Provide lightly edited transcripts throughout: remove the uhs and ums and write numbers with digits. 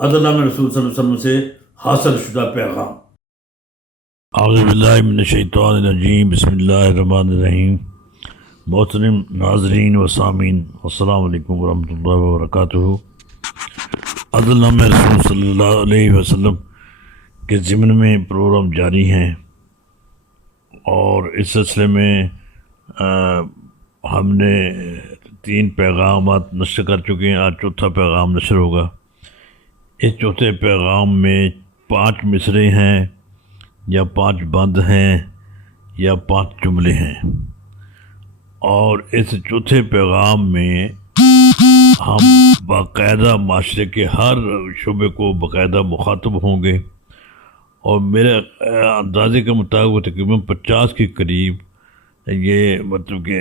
عدل نامہ رسول صلی اللہ علیہ وسلم سے حاصل شدہ پیغام۔ اعوذ باللہ من الشیطان الرجیم، بسم اللہ الرحمن الرحیم۔ محترم ناظرین و سامعین، السلام علیکم ورحمۃ اللہ وبرکاتہ۔ عدل نامہ رسول صلی اللہ علیہ وسلم کے ضمن میں پروگرام جاری ہیں، اور اس سلسلے میں ہم نے 3 پیغامات نشر کر چکے ہیں۔ آج چوتھا پیغام نشر ہوگا۔ اس چوتھے پیغام میں 5 مصرے ہیں، یا 5 بند ہیں، یا 5 جملے ہیں، اور اس چوتھے پیغام میں ہم باقاعدہ معاشرے کے ہر شعبے کو باقاعدہ مخاطب ہوں گے، اور میرے اندازے کے مطابق تقریباً 50 کے قریب یہ مطلب کہ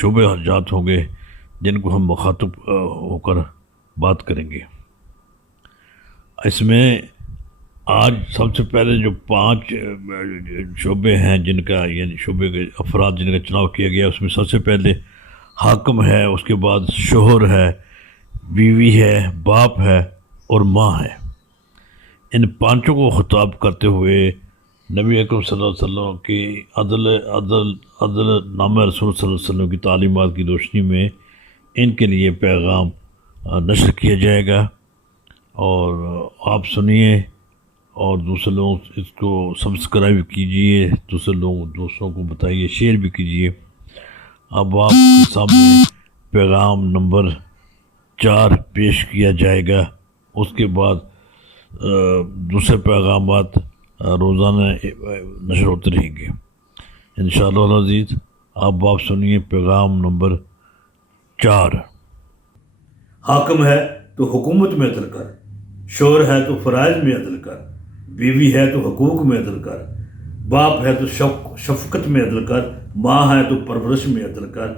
شعبے حاجات ہوں گے جن کو ہم مخاطب ہو کر بات کریں گے۔ اس میں آج سب سے پہلے جو 5 شعبے ہیں جن کا، یعنی شعبے کے افراد جن کا چناؤ کیا گیا، اس میں سب سے پہلے حاکم ہے، اس کے بعد شوہر ہے، بیوی ہے، باپ ہے، اور ماں ہے۔ ان 5 کو خطاب کرتے ہوئے نبی اکرم صلی اللہ علیہ وسلم کی عدل نامہ رسول صلی اللہ علیہ وسلم کی تعلیمات کی روشنی میں ان کے لیے پیغام نشر کیا جائے گا، اور آپ سنیے اور دوسرے لوگ اس کو سبسکرائب کیجئے، دوسروں کو بتائیے، شیئر بھی کیجئے۔ اب آپ کے سامنے پیغام نمبر 4 پیش کیا جائے گا۔ اس کے بعد دوسرے پیغامات روزانہ نشر ہوتے رہیں گے انشاءاللہ العزیز۔ اب آپ سنیے پیغام نمبر 4۔ حاکم ہے تو حکومت میں عدل کر، شوہر ہے تو فرائض میں عدل کر، بیوی ہے تو حقوق میں عدل کر، باپ ہے تو شفقت میں عدل کر، ماں ہے تو پرورش میں عدل کر،